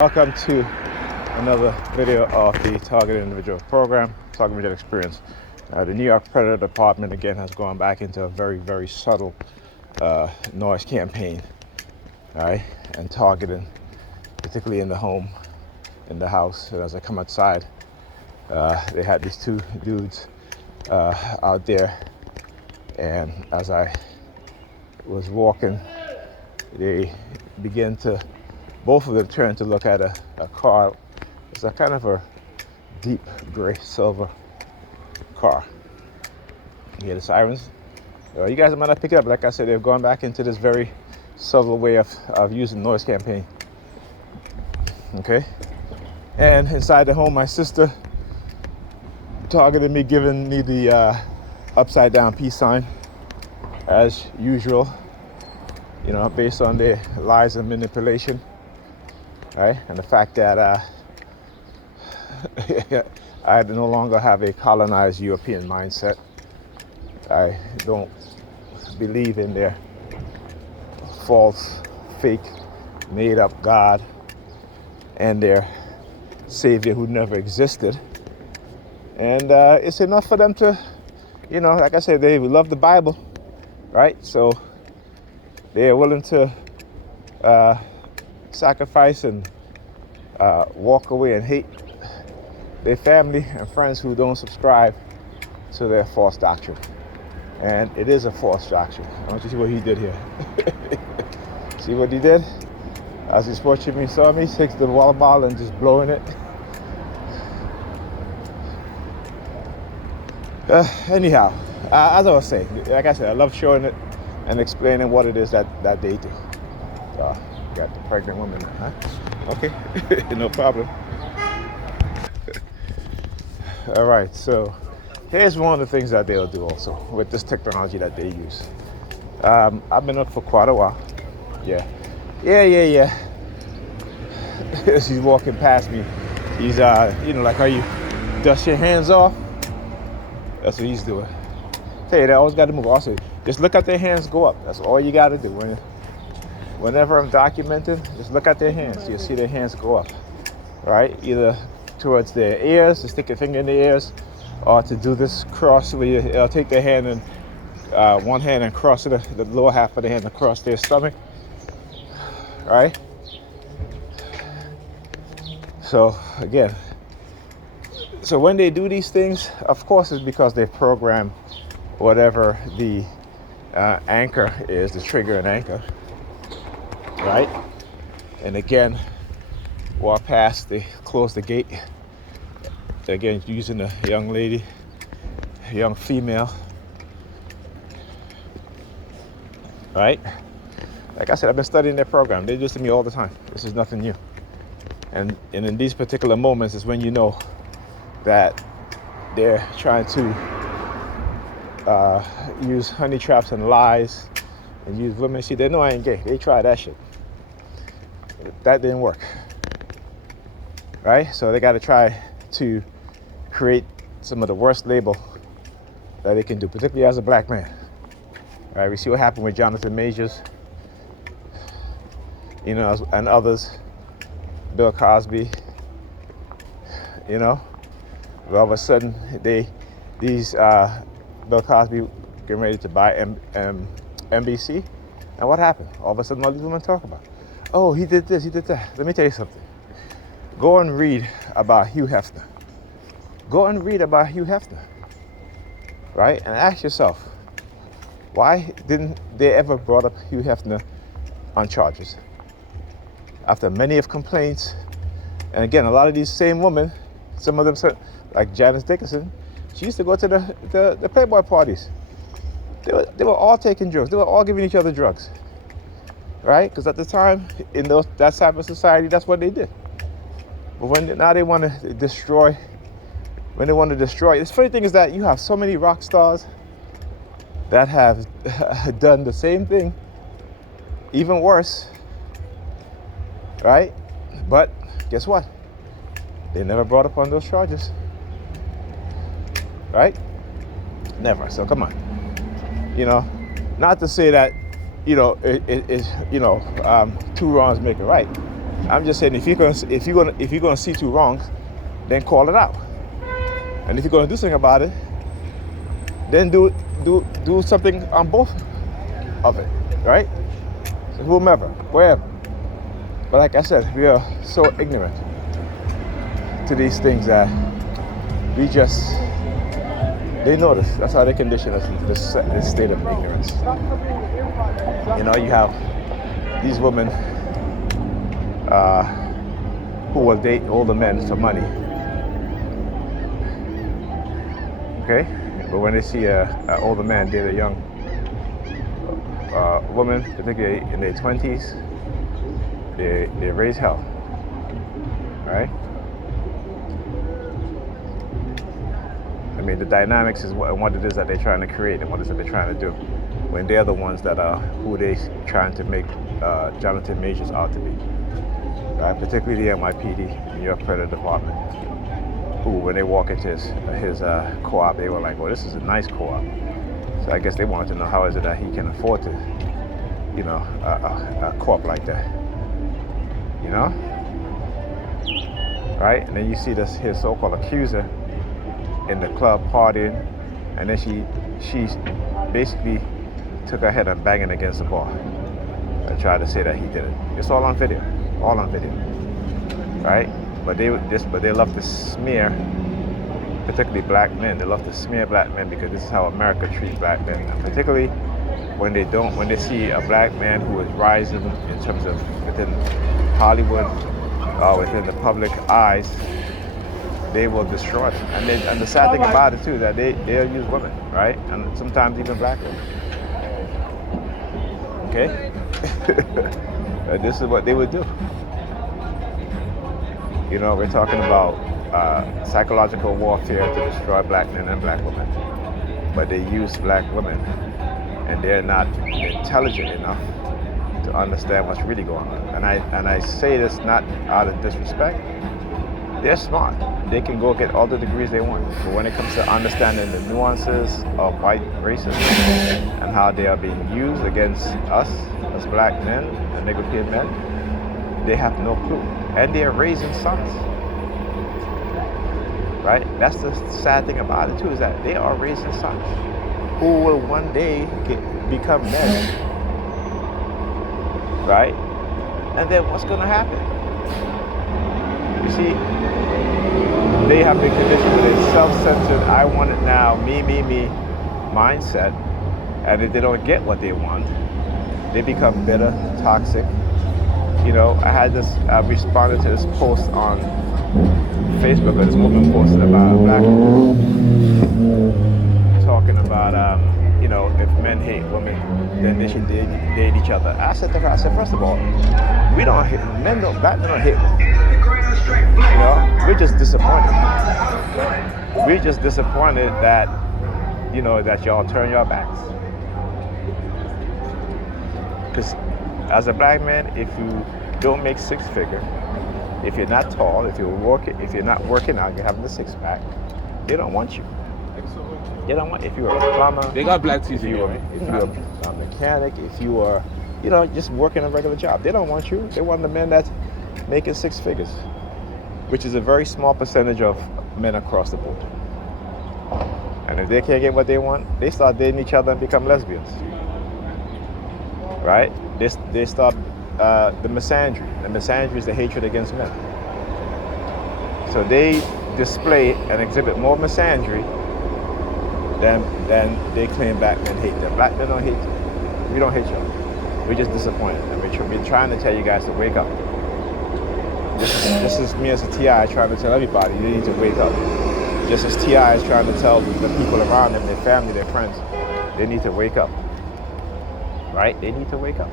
Welcome to another video of the Targeted Individual Program, Target Individual Experience. The New York Predator Department again has gone back into a very, very subtle noise campaign, all right, and targeting, particularly in the home, in the house. And as I come outside, they had these two dudes out there, and as I was walking, they began to, both of them turned to look at a car. It's a kind of a deep gray silver car. You hear the sirens? You guys might not pick it up. Like I said, they've gone back into this very subtle way of using noise campaign. Okay? And inside the home, my sister targeted me, giving me the upside down peace sign, as usual, you know, based on their lies and manipulation. Right? And the fact that I no longer have a colonized European mindset. I don't believe in their false, fake, made-up God and their savior who never existed. And it's enough for them to, you know, like I said, they love the Bible, right? So they are willing to sacrifice and walk away and hate their family and friends who don't subscribe to their false doctrine. And it is a false doctrine. I want you to see what he did here. See what he did? As he's watching me, saw me, takes the water bottle and just blowing it. Anyhow, as I was saying, like I said, I love showing it and explaining what it is that they do. Got the pregnant woman now, huh? Okay, no problem. All right, so here's one of the things that they'll do also with this technology that they use. I've been up for quite a while. Yeah. She's walking past me. He's, you know, like how you dust your hands off. That's what he's doing. Hey, they always got to move. Also, just look at their hands go up. That's all you got to do. Whenever I'm documenting, just look at their hands. You'll see their hands go up, right? Either towards their ears, to stick your finger in their ears, or to do this cross where you take their hand and one hand and cross it, the lower half of the hand across their stomach, right? So again, so when they do these things, of course it's because they program whatever the anchor is, the trigger and anchor, right? And again, walk past, they close the gate. Again, using a young lady, a young female, right? Like I said, I've been studying their program. They do this to me all the time. This is nothing new. And in these particular moments is when you know that they're trying to use honey traps and lies and use women. See, they know I ain't gay. They tried that shit. That didn't work, right? So they got to try to create some of the worst label that they can do, particularly as a black man. Right? We see what happened with Jonathan Majors, you know, and others, Bill Cosby. You know, all of a sudden these Bill Cosby getting ready to buy NBC, and what happened? All of a sudden, all these women talk about, oh, he did this, he did that. Let me tell you something. Go and read about Hugh Hefner. Go and read about Hugh Hefner, right? And ask yourself, why didn't they ever brought up Hugh Hefner on charges? After many of complaints, and again, a lot of these same women, some of them said, like Janice Dickinson, she used to go to the Playboy parties. They were all taking drugs. They were all giving each other drugs, right? Because at the time, in that type of society, that's what they did. But now they want to destroy. When they want to destroy, the funny thing is that you have so many rock stars that have done the same thing, even worse, right? But guess what? They never brought up on those charges, right? Never. So come on, you know, not to say that, you know, two wrongs make a right. I'm just saying, if you're gonna see two wrongs, then call it out. And if you're gonna do something about it, then do something on both of it, right? So whomever, wherever. But like I said, we are so ignorant to these things that they notice. That's how they condition us into this state of ignorance. You know, you have these women who will date older men for money. Okay? But when they see an older man date a young woman, particularly in their 20s, they raise hell. Right? I mean, the dynamics is what it is that they're trying to create and what it is that they're trying to do, when they're the ones that are who they trying to make Jonathan Majors out to be. Right? Particularly the NYPD, New York Credit Department, who, when they walk into his co-op, they were like, well, this is a nice co-op. So I guess they wanted to know how is it that he can afford to, you know, a co-op like that. You know? Right? And then you see his so-called accuser in the club partying, and then she basically took her head and banged it against the bar and tried to say that he did it. It's all on video. All on video. Right? But they love to smear, particularly black men. They love to smear black men because this is how America treats black men. And particularly when they see a black man who is rising in terms of within Hollywood, within the public eyes, they will destroy them. And the sad thing about it too, that they'll use women, right? And sometimes even black women. Okay? This is what they would do. You know, we're talking about psychological warfare to destroy black men and black women. But they use black women, and they're not intelligent enough to understand what's really going on. And I say this not out of disrespect. They're smart. They can go get all the degrees they want. But when it comes to understanding the nuances of white racism and how they are being used against us as black men and European men, they have no clue. And they are raising sons. Right? That's the sad thing about it too, is that they are raising sons who will one day become men. Right? And then what's going to happen? You see, they have been conditioned with a self-centered, I want it now, me mindset. And if they don't get what they want, they become bitter, toxic. You know, I responded to this post on Facebook where this woman posted about a black woman talking about, you know, if men hate women, then they should date each other. I said to her, first of all, black men don't hate women. You know, we're just disappointed. We're just disappointed that, you know, that y'all turn your backs. Because as a black man, if you don't make six figure, if you're not tall, if you're not working out, you're having the six pack, they don't want you. They don't want. If you're a plumber, they got black teeth. If you're a mechanic, if you are, you know, just working a regular job, they don't want you. They want the men that's making six figures, which is a very small percentage of men across the board. And if they can't get what they want, they start dating each other and become lesbians. Right? They start the misandry. The misandry is the hatred against men. So they display and exhibit more misandry than they claim black men hate them. Black men don't hate you. We don't hate you. We're just disappointed. And we're trying to tell you guys to wake up. This is me as a TI trying to tell everybody, you need to wake up. Just as TI is trying to tell the people around them, their family, their friends, they need to wake up. Right? They need to wake up.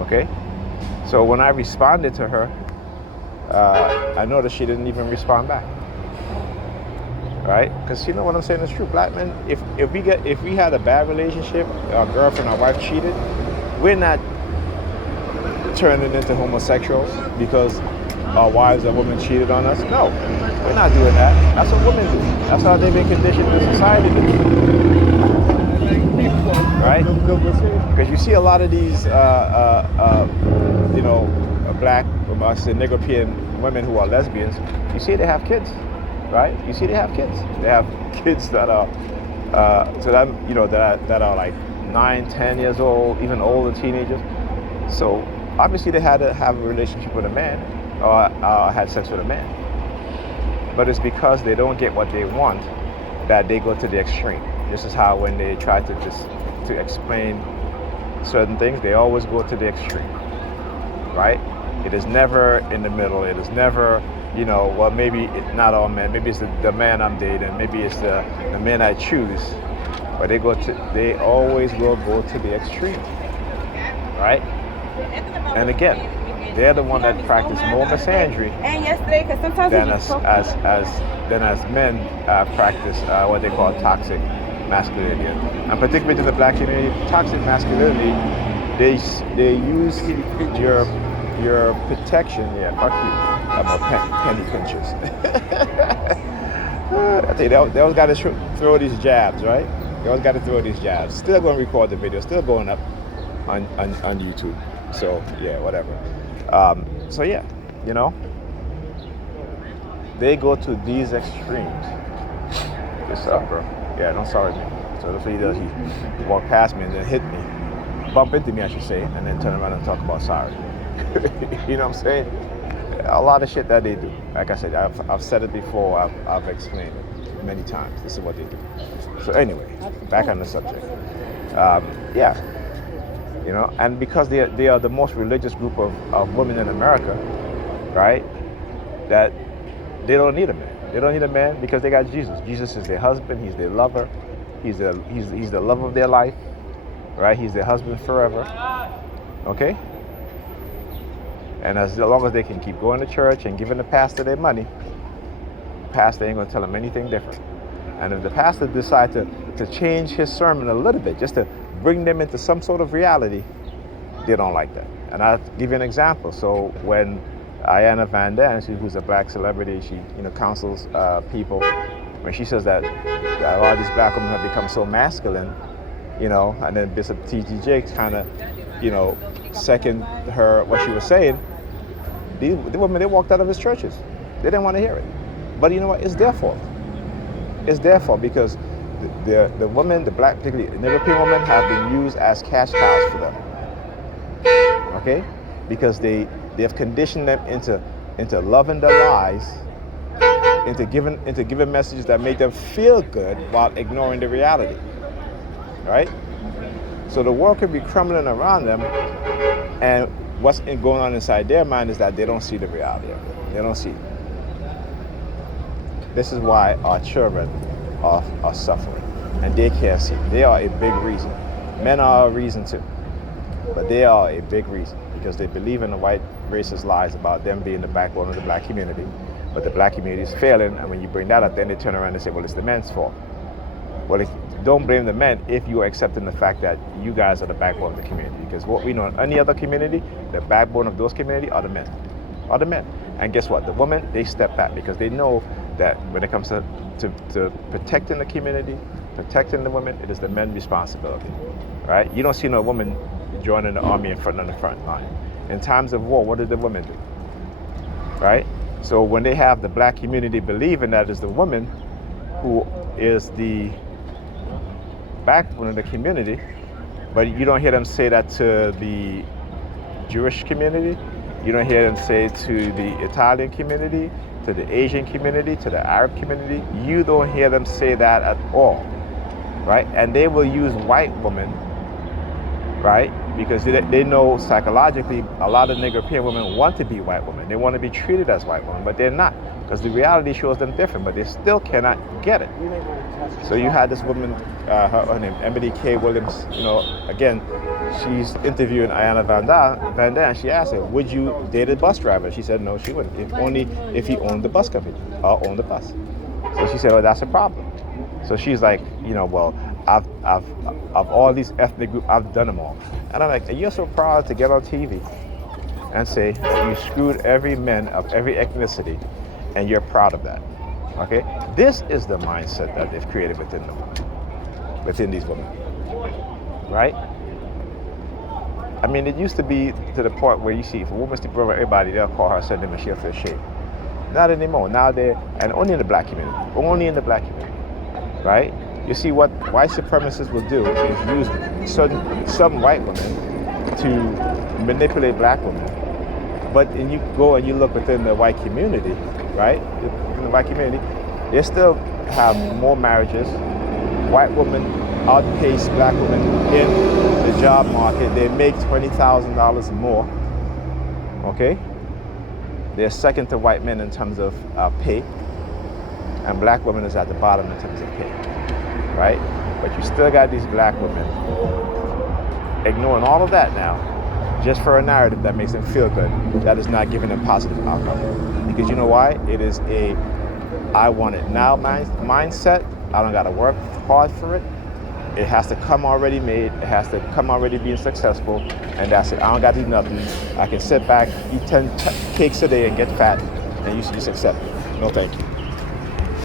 Okay? So when I responded to her, I noticed she didn't even respond back. Right? Because you know what I'm saying is true. Black men, if we had a bad relationship, our girlfriend, our wife cheated, we're not turning into homosexuals because our wives or women cheated on us. No, we're not doing that. That's what women do. That's how they've been conditioned in society to do. right? Because you see a lot of these, black, I say Negropean women who are lesbians. You see they have kids, right? You see they have kids. They have kids that are, that are like 9, 10 years old, even older teenagers. So obviously they had to have a relationship with a man or had sex with a man. But it's because they don't get what they want that they go to the extreme. This is how when they try to explain certain things, they always go to the extreme, right? It is never in the middle. It is never, well, maybe not all men. Maybe it's the man I'm dating. Maybe it's the men I choose. But they always will go to the extreme, right? And again, they're the one that practice more misandry than as men practice what they call toxic masculinity. And particularly to the black community, toxic masculinity, they use your protection. Yeah, fuck you. I'm a penny pinchers. I tell you, they always got to throw these jabs, right? They always got to throw these jabs. Still going to record the video. Still going up on YouTube. So yeah, whatever. So yeah, they go to these extremes. What's up, bro? Yeah, don't sorry me. So that's what he does. He walk past me and then hit me, bump into me, I should say, and then turn around and talk about sorry. You know what I'm saying? A lot of shit that they do. Like I said, I've said it before. I've explained it many times. This is what they do. So anyway, back on the subject. Yeah. And because they are the most religious group of women in America, right? That they don't need a man. They don't need a man because they got Jesus. Jesus is their husband. He's their lover. He's the love of their life, right? He's their husband forever. Okay. And as long as they can keep going to church and giving the pastor their money, the pastor ain't gonna tell them anything different. And if the pastor decides to change his sermon a little bit, just to bring them into some sort of reality, they don't like that. And I'll give you an example. So when Ayanna Van Dam, who's a black celebrity, she counsels people. When she says that a lot of these black women have become so masculine, and then Bishop T.D. Jakes kind of, second her what she was saying. The women, they walked out of his churches. They didn't want to hear it. But you know what? It's their fault. It's their fault because the women, the black, particularly the European women, have been used as cash cows for them. Okay? Because they have conditioned them into loving their lies, into giving messages that make them feel good while ignoring the reality. Right? So the world could be crumbling around them, and what's going on inside their mind is that they don't see the reality of it. They don't see it. This is why our children are suffering, and they can't see it. They are a big reason. Men are a reason too, but they are a big reason because they believe in the white racist lies about them being the backbone of the black community, but the black community is failing, and when you bring that up, then they turn around and say, well, it's the men's fault. Well, don't blame the men if you are accepting the fact that you guys are the backbone of the community. Because what we know in any other community, the backbone of those community are the men. And guess what? The women, they step back because they know that when it comes to protecting the community, protecting the women, it is the men's responsibility. Right? You don't see no woman joining the army on the front line. In times of war, what do the women do? Right? So when they have the black community believing that it's the woman who is the backbone of the community, but you don't hear them say that to the Jewish community. You don't hear them say to the Italian community, to the Asian community, to the Arab community. You don't hear them say that at all, right? And they will use white women, right? Because they know psychologically a lot of Negropean women want to be white women. They want to be treated as white women, but they're not. Because the reality shows them different, but they still cannot get it. So you had this woman, her name, Emily K. Williams, again, she's interviewing Ayanna Van Dam. She asked her, would you date a bus driver? She said, no, she wouldn't, if he owned the bus company, or owned the bus. So she said, well, that's a problem. So she's like, well, I've all these ethnic groups, I've done them all. And I'm like, you're so proud to get on TV and say that you screwed every man of every ethnicity, and you're proud of that. Okay? This is the mindset that they've created within these women. right? I mean, it used to be to the point where you see if a woman sleep over everybody, they'll call her, send them, and she'll feel shame. Not anymore. Now they're, and only in the black community, only in the black community, right? You see what white supremacists will do is use some white women to manipulate black women. But then you go and you look within the white community, right? In the white community, they still have more marriages. White women outpace black women in the job market. They make $20,000 more, okay? They're second to white men in terms of pay, and black women is at the bottom in terms of pay, right? But you still got these black women ignoring all of that now, just for a narrative that makes them feel good, that is not giving them positive outcome. Because you know why? It is a I want it now mindset. I don't gotta work hard for it. It has to come already made. It has to come already being successful, and that's it. I don't gotta do nothing. I can sit back, eat 10 cakes a day and get fat, and you should just accept it. No thank you.